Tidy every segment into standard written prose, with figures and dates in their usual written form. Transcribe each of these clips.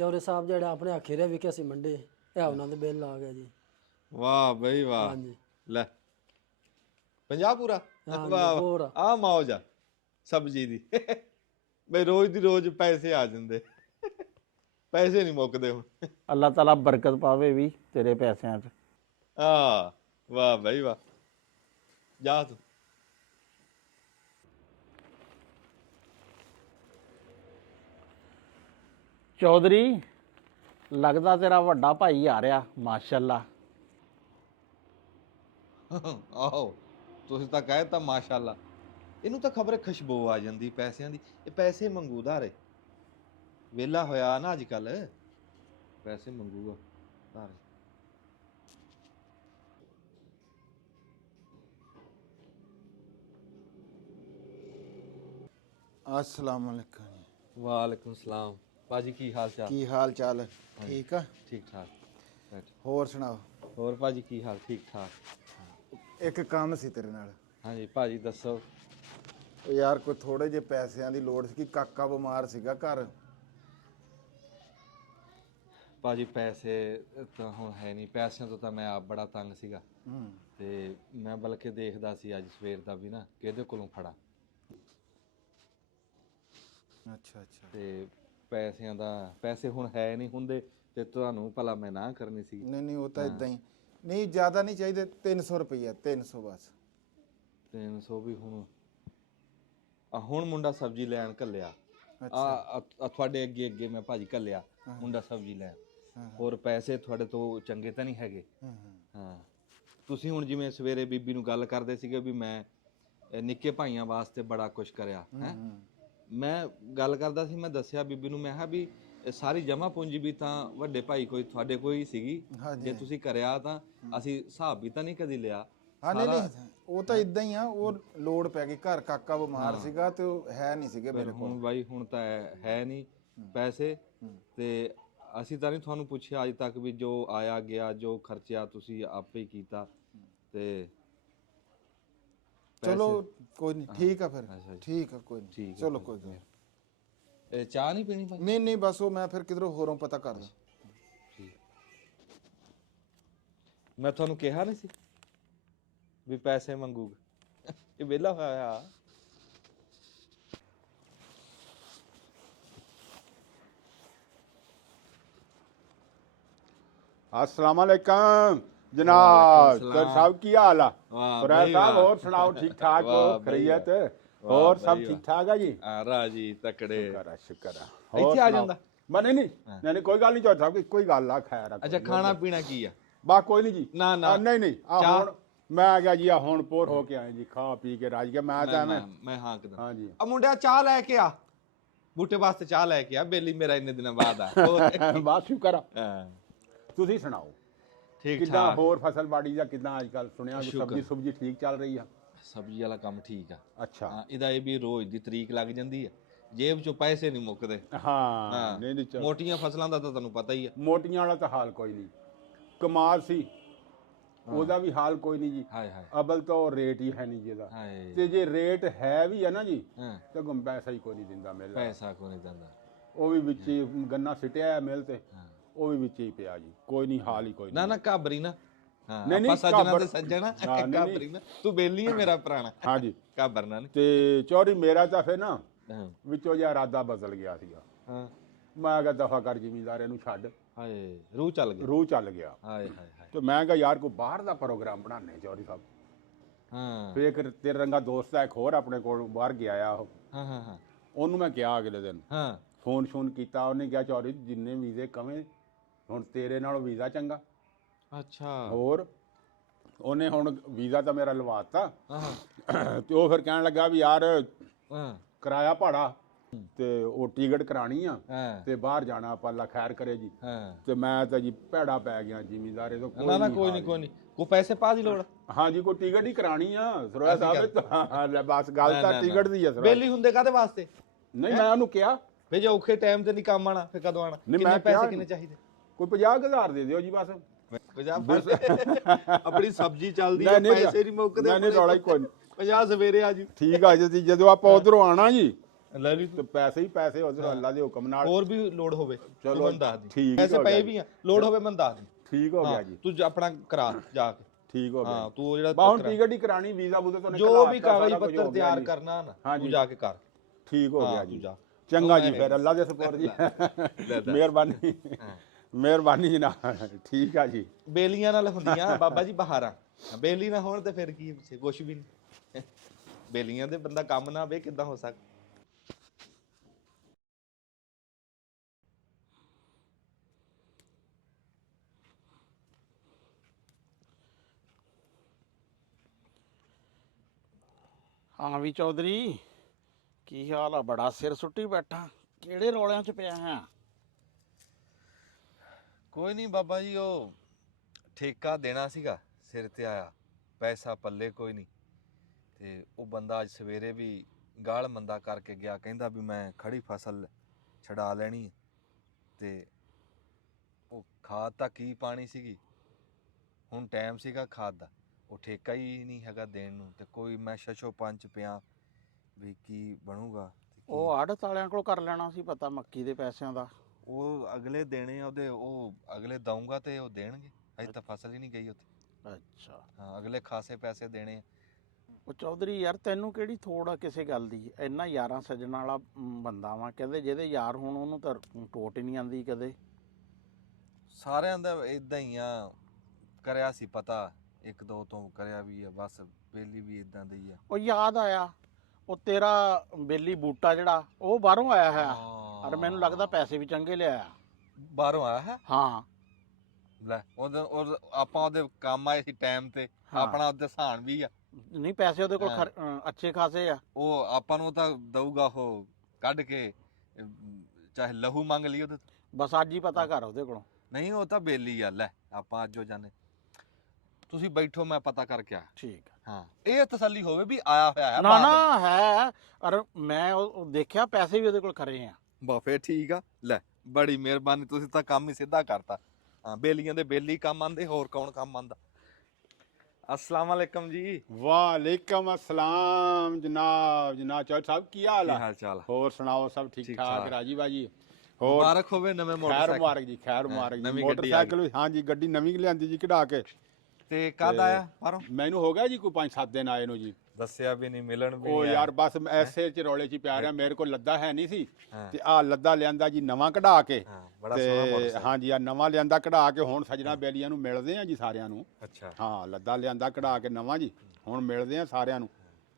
ਚੌਰੇ ਸਾਹਿਬ ਜਿਹੜਾ ਆਪਣੇ ਆਖੀਰੇ ਵਿਕੇ ਸੀ ਮੰਡੇ ਇਹ ਉਹਨਾਂ ਦੇ ਬਿੱਲ ਆ ਗਿਆ ਜੀ। ਵਾਹ ਬਈ ਵਾਹ। ਹਾਂਜੀ ਲੈ 50 ਪੂਰਾ ਵਾਹ ਹੋਰ ਆ ਮੌਜ ਆ ਸਬਜ਼ੀ ਦੀ ਬਈ ਰੋਜ਼ ਦੀ ਰੋਜ਼ ਪੈਸੇ ਆ ਜਾਂਦੇ ਪੈਸੇ ਨਹੀਂ ਮੁੱਕਦੇ ਹੁਣ। ਅੱਲਾਹ ਤਾਲਾ ਬਰਕਤ ਪਾਵੇ ਵੀ ਤੇਰੇ ਪੈਸਿਆਂ 'ਚ। ਆ ਵਾਹ ਬਈ ਵਾਹ ਜਾ ਤੂੰ। ਚੌਧਰੀ ਲੱਗਦਾ ਤੇਰਾ ਵੱਡਾ ਭਾਈ ਆ ਰਿਹਾ ਮਾਸ਼ਾਅੱਲਾ। ਆਹੋ ਤੁਸੀਂ ਤਾਂ ਕਹਿ ਤਾ ਮਾਸ਼ਾਅੱਲਾ। ਇਹਨੂੰ ਤਾਂ ਖਬਰ ਖੁਸ਼ਬੂ ਆ ਜਾਂਦੀ ਪੈਸਿਆਂ ਦੀ। ਇਹ ਪੈਸੇ ਮੰਗੂਦਾ ਰੇ ਵੇਲਾ ਹੋਇਆ ਨਾ ਅੱਜ ਕੱਲ ਪੈਸੇ ਮੰਗੂਗਾ ਧਾਰੇ। अस्सलाम वालेकुम जी। ਵਾਲੇਕੁਮ ਸਲਾਮ ਭਾਜੀ ਕੀ ਹਾਲ ਚਾਲ? की हाल चाल है? ठीक है। ਠੀਕ ਠਾਕ ਬੈਠ। होर सुनाओ। ਹੋਰ ਭਾਜੀ ਕੀ ਹਾਲ? ਠੀਕ ਠਾਕ। एक काम सी तेरे नाल। ਹਾਂਜੀ ਭਾਜੀ ਦੱਸੋ। ਉਹ ਯਾਰ ਕੋਈ ਥੋੜੇ ਜਿਹੇ ਪੈਸਿਆਂ ਦੀ ਲੋੜ ਸੀ ਕਿ ਕਾਕਾ ਬਿਮਾਰ ਸੀਗਾ ਘਰ। ਭਾਜੀ ਪੈਸੇ ਤਾਂ ਹੁਣ ਹੈ ਨਹੀਂ। ਪੈਸਿਆਂ ਤੋਂ ਤਾਂ ਮੈਂ ਆਪ ਬੜਾ ਤੰਗ ਸੀਗਾ ਤੇ ਮੈਂ ਬਲਕਿ ਦੇਖਦਾ ਸੀ ਅੱਜ ਸਵੇਰ ਦਾ ਵੀ ਨਾ ਕਿਹਦੇ ਕੋਲੋਂ ਫੜਾ। ਅੱਛਾ ਅੱਛਾ। ਤੇ ਪੈਸਿਆਂ ਦਾ ਪੈਸੇ ਹੁਣ ਹੈ ਨਹੀਂ ਹੁੰਦੇ ਤੇ ਤੁਹਾਨੂੰ ਭਲਾ ਮੈਂ ਨਾ ਕਰਨੀ ਸੀ। ਨਹੀਂ ਨਹੀਂ ਉਹ ਤਾਂ ਇਦਾਂ ਹੀ। ਨਹੀਂ ਜ਼ਿਆਦਾ ਨਹੀਂ ਚਾਹੀਦੇ 300 ਰੁਪਈਆ 300 ਬਸ। 300 ਵੀ ਹੁਣ ਮੁੰਡਾ ਸਬਜ਼ੀ ਲੈਣ ਘੱਲਿਆ। ਆ ਤੁਹਾਡੇ ਅੱਗੇ ਅੱਗੇ ਮੈਂ ਭਾਜੀ ਘੱਲਿਆ ਮੁੰਡਾ ਸਬਜ਼ੀ ਲੈਣ। ਹੋਰ ਪੈਸੇ ਤੁਹਾਡੇ ਤੋਂ ਚੰਗੇ ਤਾਂ ਨਹੀਂ ਹੈਗੇ। ਹਾਂ ਤੁਸੀਂ ਹੁਣ ਜਿਵੇਂ ਸਵੇਰੇ ਬੀਬੀ ਨੂੰ ਗੱਲ ਕਰਦੇ ਸੀਗੇ ਵੀ ਮੈਂ ਨਿੱਕੇ ਭਾਈਆਂ ਵਾਸਤੇ ਬੜਾ ਕੁਝ ਕਰਿਆ ਹੈ। ਮੈਂ ਗੱਲ ਕਰਦਾ ਸੀ ਮੈਂ ਦੱਸਿਆ ਬੀਬੀ ਨੂੰ ਮੈਂ ਕਿਹਾ ਵੀ ਸਾਰੀ ਜਮਾ ਪੂੰਜੀ ਵੀ ਤਾਂ ਵੱਡੇ ਭਾਈ ਕੋਈ ਤੁਹਾਡੇ ਕੋਈ ਸੀਗੀ। ਜੇ ਤੁਸੀਂ ਕਰਿਆ ਤਾਂ ਅਸੀਂ ਹਿਸਾਬ ਵੀ ਤਾਂ ਨਹੀਂ ਕਦੀ ਲਿਆ। ਹਾਂ ਨਹੀਂ ਨਹੀਂ ਉਹ ਤਾਂ ਇਦਾਂ ਹੀ ਆ। ਉਹ ਲੋੜ ਪੈ ਗਈ ਘਰ ਕਾਕਾ ਬਿਮਾਰ ਸੀਗਾ ਤੇ ਉਹ ਹੈ ਨਹੀਂ ਸੀਗੇ ਮੇਰੇ ਕੋਲ। ਹੁਣ ਬਾਈ ਹੁਣ ਤਾਂ ਹੈ ਨਹੀਂ ਪੈਸੇ ਤੇ ਅਸੀਂ ਤਾਂ ਨਹੀਂ ਤੁਹਾਨੂੰ ਪੁੱਛਿਆ ਅੱਜ ਤੱਕ ਵੀ ਜੋ ਆਇਆ ਗਿਆ ਜੋ ਖਰਚਿਆ ਤੁਸੀਂ ਆਪੇ ਹੀ ਕੀਤਾ ਤੇ ਚਲੋ ਕੋਈ ਨਹੀਂ ਠੀਕ ਆ ਫਿਰ। ਠੀਕ ਆ ਕੋਈ ਨਹੀਂ ਚਲੋ ਕੋਈ ਗੱਲ ਨਹੀਂ। ਇਹ ਚਾਹ ਨਹੀਂ ਪੀਣੀ ਭਾਈ? ਨਹੀਂ ਨਹੀਂ ਬਸ ਉਹ ਮੈਂ ਫਿਰ ਕਿਧਰੋਂ ਹੋਰੋਂ ਪਤਾ ਕਰਦਾ। ਮੈਂ ਤੁਹਾਨੂੰ ਕਿਹਾ ਨਹੀਂ ਸੀ ਵੀ ਪੈਸੇ ਮੰਗੂਗਾ। ਇਹ ਵਿਹਲਾ ਹੋਇਆ। अस्सलाम वालेकुम जनाब। सर साहब की हाल आ? फराज साहब और सुनाओ ठीक ठाक हो? खैरियत और सब ठीक ठाक है जी? राजी तकड़े शुक्र है। ਇੱਥੇ ਆ ਜਾਂਦਾ मैं नहीं नहीं कोई गल नहीं चौधरी साहब कोई गल आ खैर। ਅੱਛਾ ਖਾਣਾ ਪੀਣਾ ਕੀ ਆ? बा कोई नहीं जी। ना ना नहीं नहीं हुण मैं आ गया जी। हुण पोर हो के आए जी खा पी के राज गया। मैं तो ਮੈਂ ਹਾਂ ਕਿਦਾਂ। हाँ जी ਆ ਮੁੰਡਿਆ ਚਾਹ ਲੈ ਕੇ ਆ ਬੂਟੇ ਵਾਸਤੇ ਚਾਹ ਲੈ ਕੇ ਆ ਬੇਲੀ ਮੇਰਾ ਇੰਨੇ ਦਿਨਾਂ ਬਾਅਦ ਆ। बस शुक्र आ। ਹਾਂ ਤੁਸੀਂ ਸੁਣਾਓ ਠੀਕ ਕਿੱਦਾਂ ਠਾਕ। ਹੋਰ ਫਸਲਬਾੜੀ ਦਾ ਕਿੱਦਾਂ ਅੱਜ ਕੱਲ ਸੁਣਿਆ ਵੀ ਸਬਜ਼ੀ ਸੁਬਜੀ ਠੀਕ ਚੱਲ ਰਹੀ ਆ? ਸਬਜ਼ੀ ਵਾਲਾ ਕੰਮ ਠੀਕ ਆ। ਅੱਛਾ ਹਾਂ ਇਹਦਾ ਇਹ ਵੀ ਰੋਜ਼ ਦੀ ਤਰੀਕ ਲੱਗ ਜਾਂਦੀ ਆ ਜੇਬ ਚੋਂ ਪੈਸੇ ਨਹੀਂ ਮੁੱਕਦੇ। ਹਾਂ ਨਹੀਂ ਨਹੀਂ ਚਲੋ। ਮੋਟੀਆਂ ਫਸਲਾਂ ਦਾ ਤਾਂ ਤੁਹਾਨੂੰ ਪਤਾ ਹੀ ਆ। ਮੋਟੀਆਂ ਵਾਲਾ ਤਾਂ ਹਾਲ ਕੋਈ ਨਹੀਂ। ਕਮਾਲ ਸੀ ਉਹਦਾ ਵੀ ਹਾਲ ਕੋਈ ਨਹੀਂ ਜੀ। ਹਾਏ ਹਾਏ ਅਬਲ ਤਾਂ ਰੇਟ ਹੀ ਹੈ ਨਹੀਂ ਜਿਹਦਾ। ਹਾਏ ਤੇ ਜੇ ਰੇਟ ਹੈ ਵੀ ਹੈ ਨਾ ਜੀ ਹਾਂ ਤਾਂ ਗੁੰਮ ਪੈਸਾ ਹੀ ਕੋਈ ਨਹੀਂ ਦਿੰਦਾ ਮਿਲ। ਪੈਸਾ ਕੋਈ ਨਹੀਂ ਦਿੰਦਾ। ਉਹ ਵੀ ਵਿੱਚ ਹੀ ਗੰਨਾ ਸਿੱਟਿਆ ਹੈ ਮਿਲ ਤੇ ਉਹ ਵੀ ਵਿੱਚ ਹੀ ਪਿਆ ਜੀ। ਕੋਈ ਨਹੀਂ ਹਾਲ ਹੀ ਕੋਈ ਨਾ ਨਹੀਂ। ਨਾ ਘਾਬਰੀ ਨਾ। ਹਾਂ ਨਹੀਂ, ਨਹੀਂ, ਆਪਾਂ ਸੱਜਣਾ ਤੇ ਘਾਬਰ- ਸੱਜਣਾ ਹਾਂ, ਨਹੀਂ, ਘਾਬਰੀ ਨਾ। ਤੂੰ ਬੇਲੀ ਹੈ ਮੇਰਾ ਪੁਰਾਣਾ। ਹਾਂ ਜੀ ਘਾਬਰਨਾ ਨਹੀਂ। ਤੇ ਚੌਧਰੀ ਮੇਰਾ ਤਾਂ ਫਿਰ ਨਾ ਹਾਂ ਵਿੱਚੋਂ ਜਿਹਾ ਇਰਾਦਾ ਬਦਲ ਗਿਆ ਸੀਗਾ। ਹਾਂ ਮੈਂ ਕਿਹਾ ਦਫਾ ਕਰ ਜ਼ਿਮੀਂਦਾਰ ਇਹਨੂੰ ਛੱਡ। ਹਾਏ ਰੂਹ ਚੱਲ ਗਈ। ਰੂਹ ਚੱਲ ਗਿਆ। ਹਾਏ ਹਾਏ ਹਾਏ ਤੇ ਮੈਂ ਕਿਹਾ ਯਾਰ ਕੋਈ ਬਾਹਰ ਦਾ ਪ੍ਰੋਗਰਾਮ ਬਣਾਉਂਦੇ ਚੌਧਰੀ ਸਾਹਿਬ। ਹਾਂ ਫੇਰ ਇੱਕ ਤੇਰੇ ਰੰਗਾ ਦੋਸਤ ਹੈ ਇੱਕ ਹੋਰ ਆਪਣੇ ਕੋਲ ਬਾਹਰ ਗਿਆ ਆ ਉਹ। ਹਾਂ ਹਾਂ ਹਾਂ ਉਹਨੂੰ ਮੈਂ ਕਿਹਾ ਅਗਲੇ ਦਿਨ ਹਾਂ ਫੋਨ ਸ਼ੋਨ ਕੀਤਾ। ਉਹਨੇ ਕਿਹਾ ਚੌਧਰੀ ਜਿੰਨੇ ਵੀਜ਼ੇ ਕਵੇਂ ਹੁਣ ਤੇਰੇ ਨਾਲੋਂ ਵੀਜ਼ਾ ਚੰਗਾ। ਅੱਛਾ ਹੋਰ ਉਹਨੇ ਹੁਣ ਵੀਜ਼ਾ ਤਾਂ ਮੇਰਾ ਲਵਾਤਾ ਹਾਂ ਤੇ ਉਹ ਫਿਰ ਕਹਿਣ ਲੱਗਾ ਵੀ ਯਾਰ ਹਾਂ ਕਿਰਾਇਆ ਭਾੜਾ ਤੇ ਉਹ ਟਿਕਟ ਕਰਾਣੀ ਆ ਹਾਂ ਤੇ ਬਾਹਰ ਜਾਣਾ ਆਪਾਂ ਅੱਲਾ ਖੈਰ ਕਰੇ ਜੀ। ਹਾਂ ਤੇ ਮੈਂ ਤਾਂ ਜੀ ਭੈੜਾ ਪੈ ਗਿਆ ਜ਼ਿਮੀਂਦਾਰੇ ਤੋਂ। ਨਾ ਨਾ ਕੋਈ ਨਹੀਂ ਕੋਈ ਨਹੀਂ ਕੋਈ ਪੈਸੇ ਪਾ ਦੀ ਲੋੜ। ਹਾਂ ਜੀ ਕੋਈ ਟਿਕਟ ਹੀ ਕਰਾਣੀ ਆ ਸਰੋਇਆ ਸਾਹਿਬ। ਹਾਂ ਲੈ ਬਸ ਗੱਲ ਤਾਂ ਟਿਕਟ ਦੀ ਆ ਸਰੋਇਆ। ਬੇਲੀ ਹੁੰਦੇ ਕਾਦੇ ਵਾਸਤੇ? ਨਹੀਂ ਮੈਂ ਉਹਨੂੰ ਕਿਹਾ ਵੇ ਜੇ ਔਖੇ ਟਾਈਮ ਤੇ ਨਹੀਂ ਕੰਮ ਆਣਾ ਫਿਰ ਕਦੋਂ ਆਣਾ? ਨਹੀਂ, ਕਿੰਨੇ ਮੈਂ ਪੈਸੇ ਕਿਹਾ ਕਿੰਨੇ ਚਾਹੀਦੇ? ਕੋਈ 50,000 ਦੇ ਦਿਓ ਜੀ ਬਸ। ਆਪਣੀ ਸਬਜ਼ੀ ਚੱਲਦੀ ਨਹੀਂ, ਹੈ ਨਹੀਂ, ਪੈਸੇ ਨਹੀਂ ਮੁੱਕਦੇ। ਨਹੀਂ, ਨਹੀਂ, ਰੌਲਾ ਹੀ ਕੋਈ ਨਹੀਂ। 50 ਸਵੇਰੇ ਆ ਜੀ। ਠੀਕ ਆ ਜੀ ਜਦੋਂ ਆਪਾਂ ਉਧਰੋਂ ਆਣਾ ਜੀ ਲੈ ਲਈ ਤੇ ਤੂੰ। ਪੈਸੇ ਹੀ ਪੈਸੇ ਉਧਰ ਅੱਲਾ ਦੇ ਹੁਕਮ ਨਾਲ। ਹੋਰ ਵੀ ਲੋੜ ਹੋਵੇ ਚਲੋ, ਤੂੰ ਮੈਨੂੰ ਦੱਸ ਦੀ। ਠੀਕ ਪੈਸੇ ਹੋ ਪਏ ਗਿਆ ਵੀ ਆ, ਲੋੜ ਹੋਵੇ ਮੈਨੂੰ ਦੱਸ ਦੀ। ਠੀਕ ਹੋ ਗਿਆ ਹਾਂ, ਜੀ, ਤੂੰ ਆਪਣਾ ਕਰਾ ਜਾ ਕੇ। ਠੀਕ ਹੋ ਗਿਆ ਹਾਂ, ਤੂੰ ਜਿਹੜਾ ਬਾ ਹੁਣ ਟਿਕਟ ਹੀ ਕਰਾਣੀ, ਵੀਜ਼ਾ ਵੂਜ਼ਾ ਤੋਂ ਜੋ ਵੀ ਕਾਗਜ਼ ਪੱਤਰ ਤਿਆਰ ਕਰਨਾ ਨਾ ਤੂੰ ਜਾ ਕੇ ਕਰ। ਠੀਕ ਹੋ ਗਿਆ ਹਾਂ, ਜੀ, ਤੂੰ ਜਾ। ਚੰਗਾ ਜੀ, ਫਿਰ ਅੱਲਾ ਦੇ ਸਪੋਰਟ ਜੀ, ਮਿਹਰਬਾਨੀ ਮਿਹਰਬਾਨੀ ਜਨਾਬ, ਠੀਕ ਆ ਜੀ। ਬੇਲੀਆਂ ਨਾਲ ਹੁੰਦੀਆਂ ਬਾਬਾ ਜੀ ਬਹਾਰਾਂ, ਬੇਲੀ ਨਾ ਹੋਣ ਤੇ ਫਿਰ ਕੀ ਪਿੱਛੇ ਕੁਛ ਵੀ ਨਹੀਂ। ਬੇਲੀਆਂ ਦੇ ਬੰਦਾ ਕੰਮ ਨਾ ਵੇ ਕਿੱਦਾਂ ਹੋ ਸਕਦਾ। ਹਾਂ ਵੀ ਚੌਧਰੀ, ਕੀ ਹਾਲ ਆ? ਬੜਾ ਸਿਰ ਸੁੱਟੀ ਬੈਠਾ, ਕਿਹੜੇ ਰੌਲਿਆਂ 'ਚ ਪਿਆ ਹੈ? ਕੋਈ ਨਹੀਂ ਬਾਬਾ ਜੀ, ਉਹ ਠੇਕਾ ਦੇਣਾ ਸੀਗਾ, ਸਿਰ ਤੇ ਆਇਆ, ਪੈਸਾ ਪੱਲੇ ਕੋਈ ਨਹੀਂ। ਤੇ ਉਹ ਬੰਦਾ ਅੱਜ ਸਵੇਰੇ ਵੀ ਗਾਲ ਮੰਦਾ ਕਰਕੇ ਗਿਆ, ਕਹਿੰਦਾ ਵੀ ਮੈਂ ਖੜੀ ਫਸਲ ਛਡਾ ਲੈਣੀ ਹੈ। ਤੇ ਉਹ ਖਾਦ ਤਾਂ ਕੀ ਪਾਣੀ ਸੀਗੀ, ਹੁਣ ਟਾਈਮ ਸੀਗਾ ਖਾਦ ਦਾ, ਉਹ ਠੇਕਾ ਹੀ ਨਹੀਂ ਹੈਗਾ ਦੇਣ ਨੂੰ। ਤੇ ਕੋਈ ਮੈਂ ਛਛੋ ਪੰਜ ਪਿਆ ਵੀ ਕੀ ਬਣੂਗਾ ਤੇ ਕੀ। ਉਹ ਆੜਤ ਵਾਲਿਆਂ ਕੋਲ ਕਰ ਲੈਣਾ ਸੀ ਪਤਾ ਮੱਕੀ ਦੇ ਪੈਸਿਆਂ ਦਾ। ਉਹ ਅਗਲੇ ਦੇਣੇ ਆ ਉਹਦੇ, ਉਹ ਅਗਲੇ ਦਊਂਗਾ ਤੇ ਉਹ ਦੇਣਗੇ। ਅਜੇ ਤਾਂ ਫਸਲ ਹੀ ਨਹੀਂ ਗਈ ਉੱਥੇ। ਅੱਛਾ, ਹਾਂ, ਅਗਲੇ ਖਾਸੇ ਪੈਸੇ ਦੇਣੇ ਆ। ਉਹ ਚੌਧਰੀ ਯਾਰ ਤੈਨੂੰ ਕਿਹੜੀ ਥੋੜ ਆ ਕਿਸੇ ਗੱਲ ਦੀ? ਇੰਨਾ ਯਾਰਾਂ ਸੱਜਣ ਵਾਲਾ ਬੰਦਾ ਵਾ, ਕਹਿੰਦੇ ਜਿਹਦੇ ਯਾਰ ਹੁਣ ਉਹਨੂੰ ਤਾਂ ਟੋਟ ਹੀ ਨਹੀਂ ਆਉਂਦੀ ਕਦੇ। ਸਾਰਿਆਂ ਦਾ ਇਦਾਂ ਹੀ ਆ, ਕਰਿਆ ਸੀ ਪਤਾ, ਇੱਕ ਦੋ ਤੋਂ ਕਰਿਆ ਵੀ ਆ, ਬਸ ਬੇਲੀ ਵੀ ਇਦਾਂ ਦੀ ਆ। ਉਹ ਯਾਦ ਆਇਆ, ਉਹ ਤੇਰਾ ਬੇਲੀ ਬੂਟਾ ਜਿਹੜਾ ਉਹ ਬਾਹਰੋਂ ਆਇਆ ਹੈ, ਔਰ ਮੈਨੂੰ ਲੱਗਦਾ ਪੈਸੇ ਵੀ ਚੰਗੇ ਲਿਆਇਆ। ਬਾਹਰੋਂ ਆਇਆ ਹੈ? ਹਾਂ, ਲੈ ਆਪਾਂ ਉਹਦੇ ਕੰਮ ਆਏ ਸੀ ਟਾਈਮ ਤੇ, ਹਾਂ। ਆਪਣਾ ਉਹਦੇ ਸਾਨ ਵੀ ਆ। ਨਹੀਂ ਪੈਸੇ ਉਹਦੇ ਕੋਲ ਅੱਛੇ ਖਾਸੇ ਆ। ਉਹ ਆਪਾਂ ਨੂੰ ਤਾਂ ਦਊਗਾ ਉਹ ਕੱਢ ਕੇ, ਚਾਹੇ ਲਹੂ ਮੰਗ ਲਈ ਉਹਦੇ ਤੋਂ। ਬਸ ਅੱਜ ਹੀ ਪਤਾ ਕਰ ਉਹਦੇ ਕੋਲੋਂ। ਨਹੀਂ, ਉਹ ਤਾਂ ਬੇਲੀ ਆ। ਲੈ ਆਪਾਂ ਅੱਜ ਹੋ ਜਾਣੇ, ਤੁਸੀਂ ਬੈਠੋ, ਮੈਂ ਪਤਾ ਕਰਕੇ ਆ। ਠੀਕ ਆ। ਹਾਂ, ਇਹ ਤਸੱਲੀ ਹੋਵੇ ਵੀ ਆਇਆ ਹੋਇਆ ਹੈ। ਨਾ ਨਾ ਹੈ, ਔਰ ਮੈਂ ਉਹ ਦੇਖਿਆ ਪੈਸੇ ਵੀ ਉਹਦੇ ਕੋਲ ਖਰੇ ਆ। ਬਾ ਫੇਰ ਠੀਕ ਆ। ਲੈ ਬੜੀ ਮਿਹਰਬਾਨੀ, ਤੁਸੀਂ ਤਾਂ ਕੰਮ ਹੀ ਸਿੱਧਾ ਕਰਤਾ। ਹਾਂ, ਬੇਲੀਆਂ ਦੇ ਬੇਲੀ ਕੰਮ ਆਂਦੇ, ਹੋਰ ਕੌਣ ਕੰਮ ਆਂਦਾ। अस्सलाम वालेकुम जी। वालेकुम अस्सलाम जनाब। जनाब चौधरी साहब की हाल ਕੀ है? ਹਾਲ ਚਾਲ? होर सुनाओ, सब ठीक ठीक ठाक, ठाक। राजी बाजी? ਮੁਬਾਰਕ ਹੋਵੇ ਨਵੇਂ खैर ਮੋਟਰਸਾਈਕਲ। मुबारक जी, खैर मुबारक जी। नवीं गड्डी आ मोटरसाइकिल हाँ जी, गड्डी नवीं लियांदी जी कढ़ा के। ਤੇ ਕਦ ਆਇਆ ਬਾਹਰੋਂ? मैनू हो गया जी कोई 5-7 दिन आए नु जी। ਦੱਸਿਆ ਵੀ ਨਹੀਂ, ਮਿਲਣ ਵੀ ਉਹ ਨਹੀਂ ਯਾਰ ਆਇਆ। ਬਸ ਐਸੇ ਚ ਰੌਲੇ ਚ ਪਿਆ ਰਿਹਾ, ਮੇਰੇ ਕੋਲ ਲੱਦਾ ਹੈ ਨਹੀਂ ਸੀ ਹਾਂ। ਤੇ ਆ ਲੱਦਾ ਲਿਆਂਦਾ ਜੀ ਨਵਾਂ ਕਢਾ ਕੇ। ਹਾਂ, ਬੜਾ ਸੋਹਣਾ ਤੇ ਮੋਟਰਸਾਈਕਲ। ਹਾਂ ਜੀ, ਆ ਨਵਾਂ ਲਿਆਂਦਾ ਕਢਾ ਕੇ, ਹੁਣ ਸਜਣਾ ਬੇਲੀਆਂ ਨੂੰ ਮਿਲਦੇ ਆ ਜੀ ਸਾਰਿਆਂ ਨੂੰ। ਅੱਛਾ, ਹਾਂ, ਲੱਦਾ ਲਿਆਂਦਾ ਕਢਾ ਕੇ ਨਵਾਂ ਜੀ, ਹੁਣ ਮਿਲਦੇ ਆ ਸਾਰਿਆਂ ਨੂੰ।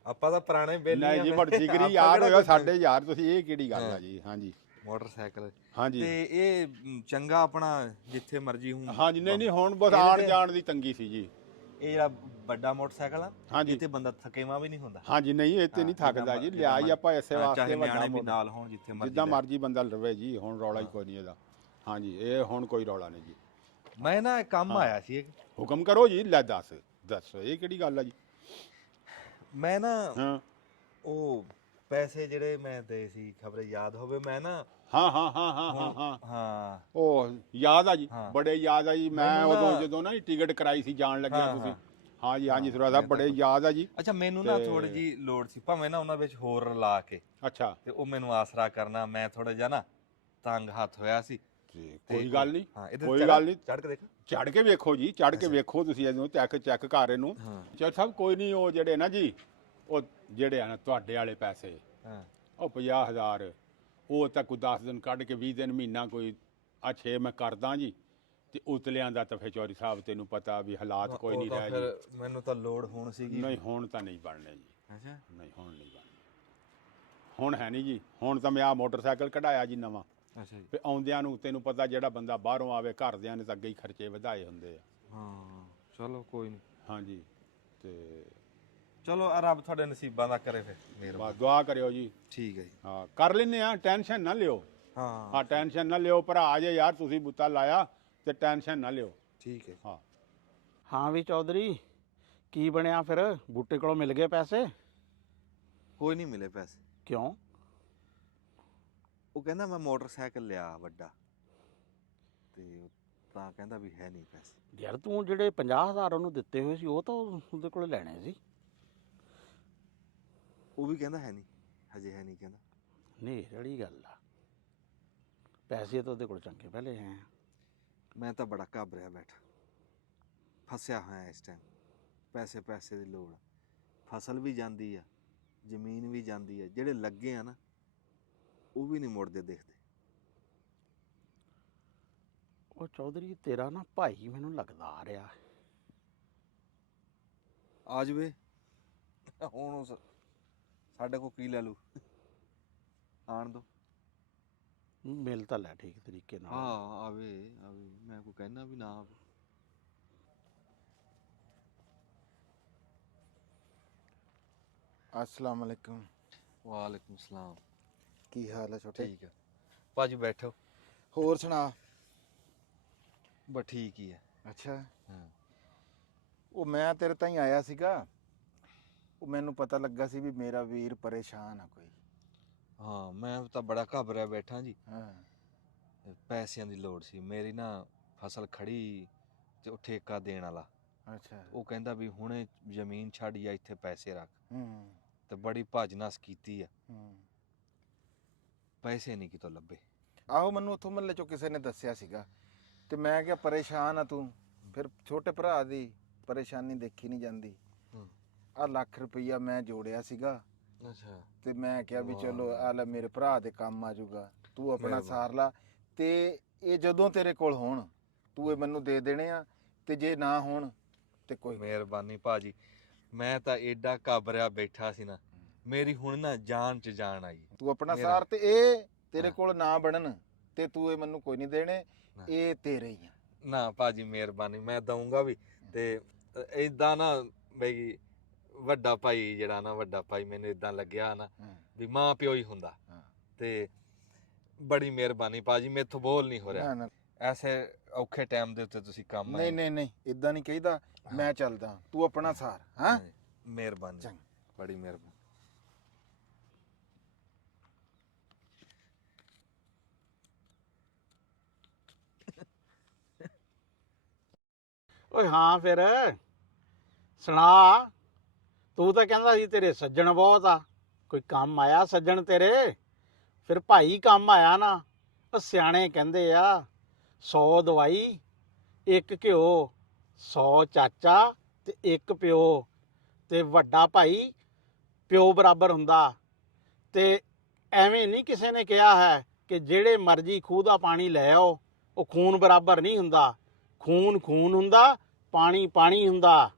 ਆਪਾਂ ਤਾਂ ਪੁਰਾਣੇ ਬੇਲੀ ਨਹੀਂ ਜੀ, ਆ। ਬੜੀ ਜਿਗਰੀ ਯਾਰ ਹੋਇਆ ਸਾਡੇ ਯਾਰ, ਤੁਸੀਂ ਇਹ ਕਿਹੜੀ ਗੱਲ ਆ ਜੀ। ਹਾਂ ਜੀ, ਮੋਟਰਸਾਈਕਲ। ਹਾਂ ਜੀ, ਤੇ ਇਹ ਚੰਗਾ ਆਪਣਾ ਜਿੱਥੇ ਮਰਜੀ ਹੂੰ। ਹਾਂ ਜੀ। ਨਹੀਂ ਹੁਣ ਬਸ ਆਣ ਜਾਣ ਦੀ ਤੰਗੀ ਸੀ ਜੀ। ਇਹ ਜਿਹੜਾ ਵੱਡਾ ਮੋਟਰਸਾਈਕਲ ਆ, ਹਾਂਜੀ। ਇੱਥੇ ਬੰਦਾ ਥਕੇਵਾ ਵੀ ਨਹੀਂ ਹੁੰਦਾ। ਹਾਂ ਜੀ, ਨਹੀਂ ਇਹ ਤੇ ਨਹੀਂ ਥੱਕਦਾ ਜੀ, ਲਿਆ ਹੀ ਆਪਾਂ ਇਸੇ ਵਾਸਤੇ ਚਾਹੇ ਵੱਡਾ ਨਿਆਣੇ ਵੀ ਮੋਟਰ, ਨਾਲ ਹੋਣ, ਜਿੱਥੇ ਮਰਜੀ ਜਿੱਦਾਂ ਮਰਜੀ ਬੰਦਾ ਰਵੇ ਜੀ। ਹੁਣ ਰੌਲਾ ਹੀ ਕੋਈ ਨਹੀਂ ਇਹਦਾ। ਹਾਂ ਜੀ, ਇਹ ਹੁਣ ਕੋਈ ਰੌਲਾ ਨਹੀਂ ਜੀ। ਮੈਂ ਨਾ ਇੱਕ ਕੰਮ ਆਇਆ ਸੀ ਇੱਕ। ਹੁਕਮ ਕਰੋ ਜੀ। ਲੈ ਦੱਸ ਦੱਸ, ਇਹ ਕਿਹੜੀ ਗੱਲ ਆ ਜੀ? ਮੈਂ ਨਾ ਹਾਂ ਉਹ ਪੈਸੇ ਜਿਹੜੇ ਮੈਂ ਦੇ ਸੀ, ਖਬਰੇ ਯਾਦ ਹੋਵੇ, ਮੈਂ ਨਾ ਹਾਂ ਹਾਂ ਹਾਂ ਹਾਂ ਹਾਂ ਹਾਂ ਹਾਂ ਉਹ ਯਾਦ ਆ ਜੀ, ਹਾਂ। ਬੜੇ ਯਾਦ ਆ ਜੀ। ਮੈਂ ਮੈਨੂੰ ਨਾ- ਉਦੋਂ ਜਦੋਂ ਨਾ ਟਿਕਟ ਕਰਾਈ ਸੀ ਜਾਣ ਲੱਗਿਆ ਹਾਂ, ਤੁਸੀਂ। ਹਾਂ। ਹਾਂ ਜੀ, ਹਾਂ ਜੀ ਸਰਵਾ ਸਾਹਿਬ, ਬੜੇ ਯਾਦ ਆ ਜੀ। ਅੱਛਾ, ਮੈਨੂੰ ਨਾ ਥੋੜੀ ਜੀ ਲੋੜ ਸੀ, ਭਾਵੇਂ ਨਾ ਉਹਨਾਂ ਵਿੱਚ ਹੋਰ ਰਲਾ ਕੇ, ਅੱਛਾ, ਤੇ ਉਹ ਮੈਨੂੰ ਆਸਰਾ ਕਰਨਾ। ਮੈਂ ਥੋੜਾ ਜਿਹਾ ਨਾ ਤੰਗ ਹੱਥ ਹੋਇਆ ਸੀ। ਕੋਈ ਗੱਲ ਨਹੀਂ, ਹਾਂ, ਇਹਦੇ ਕੋਈ ਗੱਲ ਨਹੀਂ। ਚੜ ਕੇ ਦੇਖ। ਚੜ ਕੇ ਵੇਖੋ ਜੀ, ਚੜ ਕੇ ਵੇਖੋ ਤੁਸੀਂ ਇਹਨੂੰ, ਚੈੱਕ ਕਰ ਇਹਨੂੰ। ਹਾਂ। ਚਲ ਸਾਹਿਬ ਕੋਈ ਨਹੀਂ, ਉਹ ਜਿਹੜੇ ਨਾ ਜੀ, ਉਹ ਜਿਹੜੇ ਆ ਨਾ ਤੁਹਾਡੇ ਵਾਲੇ ਪੈਸੇ, ਹਾਂ, ਉਹ 50,000, ਉਹ ਤਾਂ ਕੋਈ 10 ਦਿਨ ਕੱਢ ਕੇ 20 ਦਿਨ ਮਹੀਨਾ ਕੋਈ ਆ 6 ਮੈਂ ਕਰਦਾ ਜੀ। ਤੇ ਉਤਲਿਆਂ ਦਾ ਤਾਂ ਫਿਰ ਚੌਧਰੀ ਸਾਹਿਬ ਤੈਨੂੰ ਪਤਾ ਵੀ ਹਾਲਾਤ ਕੋਈ ਨਹੀਂ ਉਹ ਤਾਂ ਰਹਿ ਜੀ। ਫਿਰ ਮੈਨੂੰ ਤਾਂ ਲੋੜ ਹੋਣ ਸੀਗੀ। ਨਹੀਂ ਹੁਣ ਤਾਂ ਨਹੀਂ ਬਣਨੇ ਜੀ। ਅੱਛਾ, ਨਹੀਂ ਹੁਣ ਨਹੀਂ ਬਣਨੇ, ਹੁਣ ਹੈ ਨਹੀਂ ਜੀ। ਹੁਣ ਤਾਂ ਮੈਂ ਆ ਮੋਟਰਸਾਈਕਲ ਕਢਾਇਆ ਜੀ ਨਵਾਂ। ਅੱਛਾ ਜੀ। ਤੇ ਆਉਂਦਿਆਂ ਨੂੰ ਤੈਨੂੰ ਪਤਾ ਜਿਹੜਾ ਬੰਦਾ ਬਾਹਰੋਂ ਆਵੇ, ਘਰਦਿਆਂ ਨੇ ਤਾਂ ਅੱਗੇ ਹੀ ਖਰਚੇ ਵਧਾਏ ਹੁੰਦੇ ਆ। ਹਾਂ, ਚਲੋ ਕੋਈ ਨਹੀਂ। ਹਾਂਜੀ, ਤੇ ਚਲੋ ਰੱਬ ਤੁਹਾਡੇ ਨਸੀਬਾਂ ਦਾ ਕਰੇ ਫਿਰ ਮਿਹਰਬਾਨੀ। ਬਸ ਦੁਆ ਕਰਿਓ ਜੀ। ਠੀਕ ਹੈ ਜੀ। ਹਾਂ, ਕਰ ਲੈਨੇ ਆ, ਟੈਨਸ਼ਨ ਨਾ ਲਿਓ। ਹਾਂ ਹਾਂ, ਟੈਨਸ਼ਨ ਨਾ ਲਿਓ, ਭਰਾ ਜੇ ਯਾਰ ਤੁਸੀਂ ਬੁੱਤਾ ਲਾਇਆ ਤੇ ਟੈਨਸ਼ਨ ਨਾ ਲਿਓ। ਠੀਕ ਹੈ। ਹਾਂ ਹਾਂ ਵੀ ਚੌਧਰੀ, ਕੀ ਬਣਿਆ ਫਿਰ? ਬੂਟੇ ਕੋਲੋਂ ਮਿਲ ਗਏ ਪੈਸੇ? ਕੋਈ ਨਹੀਂ ਮਿਲੇ ਪੈਸੇ। ਕਿਉਂ? ਉਹ ਕਹਿੰਦਾ ਮੈਂ ਮੋਟਰਸਾਈਕਲ ਲਿਆ ਵੱਡਾ, ਤੇ ਤਾਂ ਕਹਿੰਦਾ ਵੀ ਹੈ ਨਹੀਂ ਪੈਸੇ। ਯਾਰ ਤੂੰ ਜਿਹੜੇ 50,000 ਉਹਨੂੰ ਦਿੱਤੇ ਹੋਏ ਸੀ, ਉਹ ਤਾਂ ਉਹਦੇ ਕੋਲ ਲੈਣੇ ਸੀ। ਉਹ ਵੀ ਕਹਿੰਦਾ ਹੈ ਨਹੀਂ, ਹਜੇ ਹੈ ਨਹੀਂ ਕਹਿੰਦਾ। ਨੇਰ ਵਾਲੀ ਗੱਲ ਆ। ਪੈਸੇ ਤਾਂ ਉਹਦੇ ਕੋਲ ਚੰਗੇ ਪਹਿਲੇ ਹੈ। ਮੈਂ ਤਾਂ ਬੜਾ ਘਾਬਰਿਆ ਬੈਠਾ, ਫਸਿਆ ਹੋਇਆ ਇਸ ਟਾਈਮ। ਪੈਸੇ ਦੀ ਲੋੜ ਆ, ਫਸਲ ਵੀ ਜਾਂਦੀ ਆ, ਜ਼ਮੀਨ ਵੀ ਜਾਂਦੀ ਆ, ਜਿਹੜੇ ਲੱਗੇ ਆ ਨਾ ਉਹ ਵੀ ਨਹੀਂ ਮੁੜਦੇ ਦਿਖਦੇ। ਉਹ ਚੌਧਰੀ ਤੇਰਾ ਨਾ ਭਾਈ ਮੈਨੂੰ ਲੱਗਦਾ ਆ ਰਿਹਾ। ਆ ਜਵੇ ਹੁਣ ਸਾਡੇ ਕੋਲ ਕੀ ਲੈ ਲੂ, ਆਣ ਦੋ। ਮਿਲ ਤਾਂ ਲੈ ਠੀਕ ਤਰੀਕੇ ਨਾਲ। ਹਾਂ ਆਵੇ ਮੈਂ ਕੋਈ ਕਹਿਣਾ ਵੀ ਨਾ ਆਵੇ। अस्सलाम वालेकुम। ਵਾਲੇਕੁਮ ਸਲਾਮ। ਕੀ ਹਾਲ ਹੈ ਛੋਟੇ? ਠੀਕ ਆ ਭਾਜੀ, ਬੈਠੋ। ਹੋਰ ਸੁਣਾ? ਬਸ ਠੀਕ ਹੀ ਆ। ਅੱਛਾ, ਹਾਂ ਉਹ ਮੈਂ ਤੇਰੇ ਤਾਈਂ ਆਇਆ ਸੀਗਾ। ਉਹ ਮੈਨੂੰ ਪਤਾ ਲੱਗਾ ਸੀ ਵੀ ਮੇਰਾ ਵੀਰ ਪਰੇਸ਼ਾਨ ਆ ਕੋਈ। ਹਾਂ, ਮੈਂ ਤਾਂ ਬੜਾ ਘਾਬਰਿਆ ਬੈਠਾ ਜੀ। ਹਾਂ ਪੈਸਿਆਂ ਦੀ ਲੋੜ ਸੀ ਮੇਰੀ ਨਾ, ਫਸਲ ਖੜੀ ਤੇ ਉਹ ਠੇਕਾ ਦੇਣ ਵਾਲਾ। ਅੱਛਾ। ਉਹ ਕਹਿੰਦਾ ਵੀ ਹੁਣੇ ਜ਼ਮੀਨ ਛੱਡ ਜਾਂ ਇੱਥੇ ਪੈਸੇ ਰੱਖ, ਹੂੰ ਤੇ ਬੜੀ ਭੱਜ ਨਸ ਕੀਤੀ ਆ, ਹੂੰ। ਪੈਸੇ ਨਹੀਂ ਕਿਤੋਂ ਲੱਭੇ। ਆਹੋ, ਮੈਨੂੰ ਉੱਥੋਂ ਮਹੱਲੇ ਚੋਂ ਕਿਸੇ ਨੇ ਦੱਸਿਆ ਸੀਗਾ ਤੇ ਮੈਂ ਕਿਹਾ ਪਰੇਸ਼ਾਨ ਆ ਤੂੰ। ਫਿਰ ਛੋਟੇ ਭਰਾ ਦੀ ਪਰੇਸ਼ਾਨੀ ਦੇਖੀ ਨਹੀਂ ਜਾਂਦੀ। ਹੂੰ। ਆ ਲੱਖ ਰੁਪਈਆ ਮੈਂ ਜੋੜਿਆ ਸੀਗਾ ਅੱਛਾ। ਤੇ ਮੈਂ ਕਿਹਾ ਵੀ ਵਾਹ। ਚਲੋ ਆ ਲੈ ਮੇਰੇ ਭਰਾ ਦੇ ਕੰਮ ਆ ਜਾਊਗਾ, ਤੂੰ ਆਪਣਾ ਮਿਹਰਬਾਨੀ। ਸਾਰ ਲਾ ਤੇ ਇਹ ਜਦੋਂ ਤੇਰੇ ਕੋਲ ਹੋਣ ਤੂੰ ਇਹ ਮੈਨੂੰ ਦੇ ਦੇਣੇ ਆ, ਤੇ ਜੇ ਨਾ ਹੋਣ ਤੇ ਕੋਈ ਮਿਹਰਬਾਨੀ ਭਾਜੀ, ਮੈਂ ਤਾਂ ਏਡਾ ਘਾਬਰਿਆ ਬੈਠਾ ਸੀ ਨਾ, ਮੇਰੀ ਹੁਣ ਨਾ ਜਾਨ ਚ ਜਾਨ ਆਈ। ਤੂੰ ਆਪਣਾ ਮੇਰਾ- ਸਾਰ, ਤੇ ਇਹ ਤੇਰੇ ਹਾਂ। ਕੋਲ ਨਾ ਬਣਨ ਤੇ ਤੂੰ ਇਹ ਮੈਨੂੰ ਕੋਈ ਨਹੀਂ ਦੇਣੇ, ਹਾਂ। ਇਹ ਤੇਰੇ ਹੀ ਆ। ਨਾ ਭਾਜੀ ਮਿਹਰਬਾਨੀ, ਮੈਂ ਦਊਂਗਾ ਵੀ। ਤੇ ਏਦਾਂ ਨਾ ਬਈ ਵੱਡਾ ਭਾਈ ਜਿਹੜਾ ਨਾ, ਵੱਡਾ ਭਾਈ ਮੈਨੂੰ ਇਦਾਂ ਲੱਗਿਆ ਨਾ ਹਾਂ, ਵੀ ਮਾਂ ਪਿਓ ਹੀ ਹੁੰਦਾ। ਹਾਂ। ਤੇ ਬੜੀ ਮਿਹਰਬਾਨੀ ਭਾਜੀ, ਮੇਥੋਂ ਬੋਲ ਨਹੀਂ ਹੋ ਰਿਹਾ। ਨਾ, ਨਾ, ਐਸੇ ਔਖੇ ਟਾਈਮ ਦੇ ਉੱਤੇ ਤੁਸੀਂ ਕੰਮ ਆਏ। ਨਹੀਂ ਨਹੀਂ ਨਹੀਂ, ਇਦਾਂ ਨਹੀਂ ਕਹੀਦਾ। ਮੈਂ ਚੱਲਦਾ, ਤੂੰ ਆਪਣਾ ਸਾਰ। ਹਾਂ, ਮਿਹਰਬਾਨੀ, ਚੰਗਾ। ਬੜੀ ਮਿਹਰਬਾਨੀ। ਓਏ ਹਾਂ ਫਿਰ ਸੁਣਾ। ਤੂੰ ਤਾਂ ਕਹਿੰਦਾ ਸੀ ਤੇਰੇ ਸੱਜਣ ਬਹੁਤ ਆ, ਕੋਈ ਕੰਮ ਆਇਆ ਸੱਜਣ ਤੇਰੇ? ਫਿਰ ਭਾਈ ਕੰਮ ਆਇਆ ਨਾ। ਉਹ ਸਿਆਣੇ ਕਹਿੰਦੇ ਆ 100 ਦਵਾਈ 1 ਘਿਓ, 100 ਚਾਚਾ ਤੇ 1 ਪਿਓ, ਤੇ ਵੱਡਾ ਭਾਈ ਪਿਓ ਬਰਾਬਰ ਹੁੰਦਾ। ਤੇ ਐਵੇਂ ਨਹੀਂ ਕਿਸੇ ਨੇ ਕਿਹਾ ਹੈ ਕਿ ਜਿਹੜੇ ਮਰਜ਼ੀ ਖੂਹ ਦਾ ਪਾਣੀ ਲੈ ਆਓ, ਉਹ ਖੂਨ ਬਰਾਬਰ ਨਹੀਂ ਹੁੰਦਾ। ਖੂਨ ਖੂਨ ਹੁੰਦਾ, ਪਾਣੀ ਪਾਣੀ ਹੁੰਦਾ।